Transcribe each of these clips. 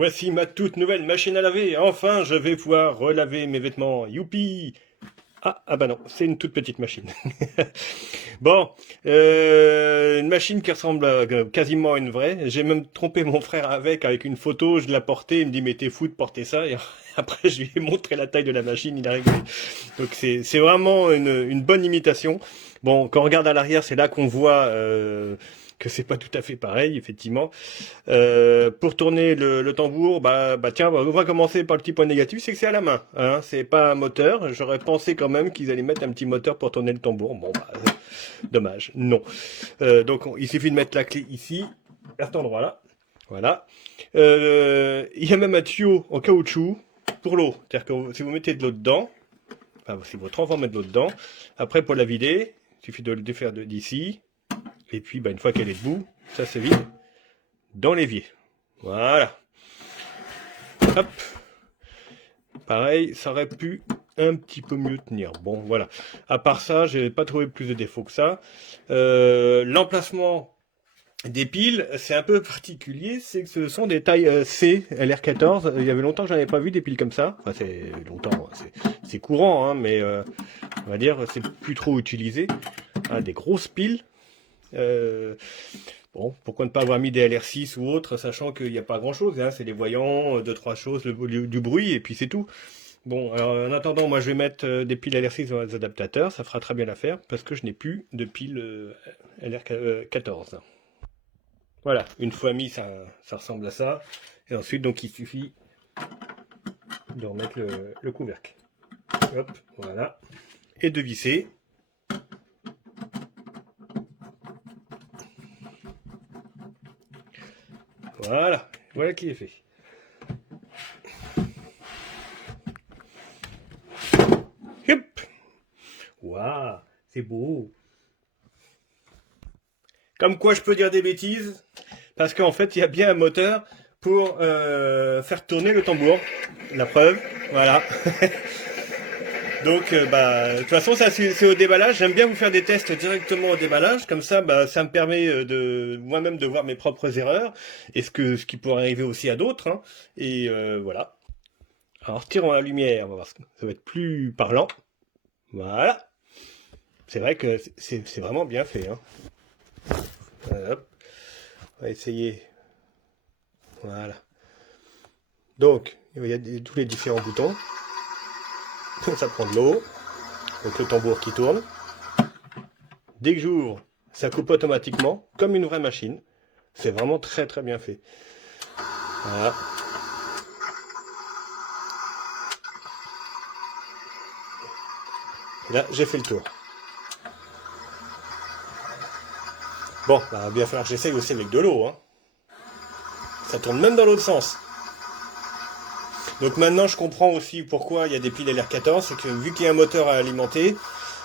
Voici ma toute nouvelle machine à laver. Enfin, je vais pouvoir relaver mes vêtements. Youpi! Ah bah non, c'est une toute petite machine. Bon, une machine qui ressemble quasiment à une vraie. J'ai même trompé mon frère avec une photo. Je l'ai portée. Il me dit mais t'es fou de porter ça. Et après, je lui ai montré la taille de la machine. Il a rigolé. Donc c'est vraiment une bonne imitation. Bon, quand on regarde à l'arrière, c'est là qu'on voit que c'est pas tout à fait pareil, effectivement. Pour tourner le tambour, tiens, on va commencer par le petit point négatif, c'est que c'est à la main, hein, c'est pas un moteur. J'aurais pensé quand même qu'ils allaient mettre un petit moteur pour tourner le tambour. Bon, dommage, non. Donc il suffit de mettre la clé ici, à cet endroit-là. Voilà. Il y a même un tuyau en caoutchouc pour l'eau. C'est-à-dire que si vous mettez de l'eau dedans, enfin, si votre enfant met de l'eau dedans, après pour la vider, il suffit de le défaire d'ici. Et puis, une fois qu'elle est debout, ça se vide dans l'évier. Voilà. Hop. Pareil, ça aurait pu un petit peu mieux tenir. Bon, voilà. À part ça, j'ai pas trouvé plus de défauts que ça. L'emplacement des piles, c'est un peu particulier. C'est que ce sont des tailles C, LR14. Il y avait longtemps que j'en avais pas vu des piles comme ça. Enfin, c'est longtemps, c'est courant, hein, mais on va dire, c'est plus trop utilisé. Ah, des grosses piles. Bon, pourquoi ne pas avoir mis des LR6 ou autre, sachant qu'il n'y a pas grand chose, hein, c'est des voyants, deux, trois choses, du bruit, et puis c'est tout. Bon, alors en attendant, moi je vais mettre des piles LR6 dans les adaptateurs, ça fera très bien l'affaire, parce que je n'ai plus de piles LR14. Voilà, une fois mis, ça ressemble à ça, et ensuite, donc il suffit de remettre le couvercle. Hop, voilà, et de visser. Voilà qui est fait. Hop. Waouh, c'est beau. Comme quoi je peux dire des bêtises, parce qu'en fait il y a bien un moteur pour faire tourner le tambour. La preuve, voilà. Donc de toute façon ça c'est au déballage. J'aime bien vous faire des tests directement au déballage, comme ça ça me permet de moi-même de voir mes propres erreurs et ce qui pourrait arriver aussi à d'autres. Hein. Et voilà. Alors retirons la lumière, on va voir ça va être plus parlant. Voilà. C'est vrai que c'est vraiment bien fait. Hein. Hop. On va essayer. Voilà. Donc, il y a tous les différents boutons. Ça prend de l'eau. Donc le tambour qui tourne. Dès que j'ouvre, ça coupe automatiquement, comme une vraie machine. C'est vraiment très très bien fait. Voilà. Et là, j'ai fait le tour. Bon, il va bien falloir que j'essaye aussi avec de l'eau. Hein. Ça tourne même dans l'autre sens. Donc maintenant, je comprends aussi pourquoi il y a des piles LR14. C'est que vu qu'il y a un moteur à alimenter,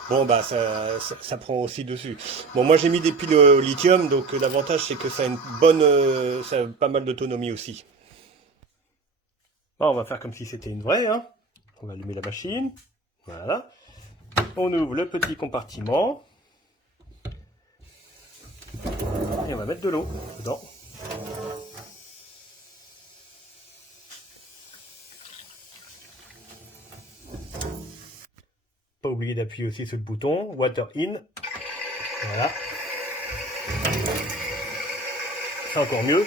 bon, ça prend aussi dessus. Bon, moi j'ai mis des piles au lithium, donc l'avantage c'est que ça a une bonne, ça a pas mal d'autonomie aussi. Bon, on va faire comme si c'était une vraie. Hein. On va allumer la machine. Voilà. On ouvre le petit compartiment. Et on va mettre de l'eau dedans. Pas oublier d'appuyer aussi sur le bouton Water In. Voilà. C'est encore mieux.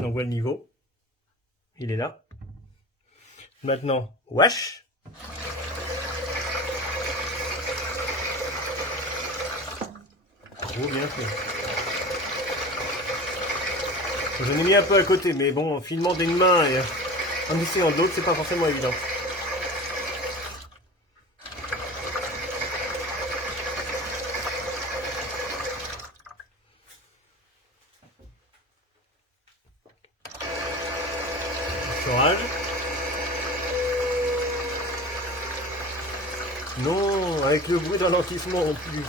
On voit le niveau. Il est là. Maintenant, wash. Trop bien fait. J'en ai mis un peu à côté, mais bon, filement d'une main et en essayant de l'autre, c'est pas forcément évident. Orage. Non, avec le bruit de ralentissement en plus.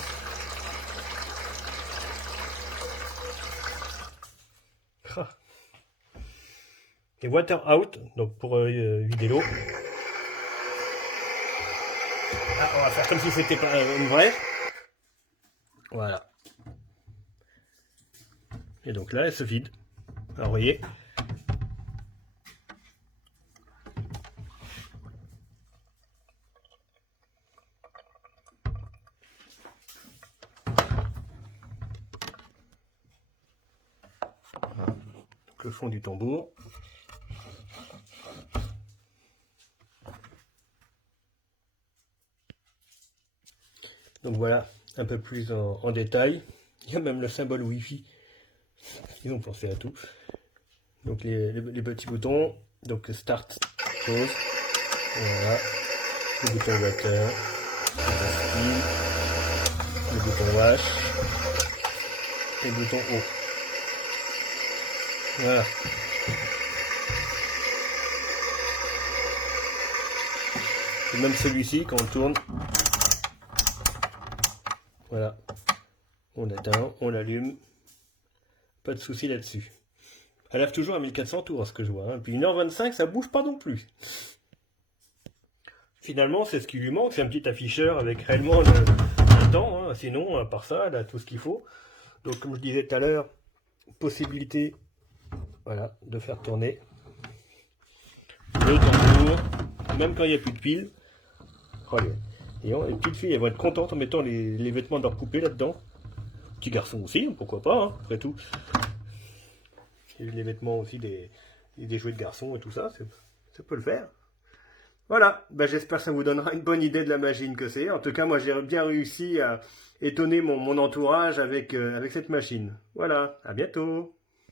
et water out, donc pour vider l'eau. Ah, on va faire comme si c'était pas une vraie. Voilà. Et donc là, elle se vide. Alors, vous voyez. Voilà. Donc, le fond du tambour. Donc voilà, un peu plus en détail. Il y a même le symbole Wi-Fi. Ils ont pensé à tout. Donc les petits boutons. Donc start, pause. Voilà. Le bouton water. Le bouton wash. Et le bouton eau. Voilà. Et même celui-ci, quand on tourne. Voilà. On l'éteint, on l'allume. Pas de souci là-dessus. Elle lave toujours à 1400 tours, ce que je vois. Hein. Puis 1h25, ça bouge pas non plus. Finalement, c'est ce qui lui manque, c'est un petit afficheur avec réellement le temps. Hein. Sinon, à part ça, elle a tout ce qu'il faut. Donc, comme je disais tout à l'heure, possibilité, voilà, de faire tourner le tambour, même quand il n'y a plus de piles. Regardez. Et les petites filles, elles vont être contentes en mettant les vêtements de leur poupée là-dedans. Petits garçons aussi, pourquoi pas, hein, après tout. Et les vêtements aussi des jouets de garçons et tout ça, ça peut le faire. Voilà, ben, j'espère que ça vous donnera une bonne idée de la machine que c'est. En tout cas, moi j'ai bien réussi à étonner mon entourage avec cette machine. Voilà, à bientôt.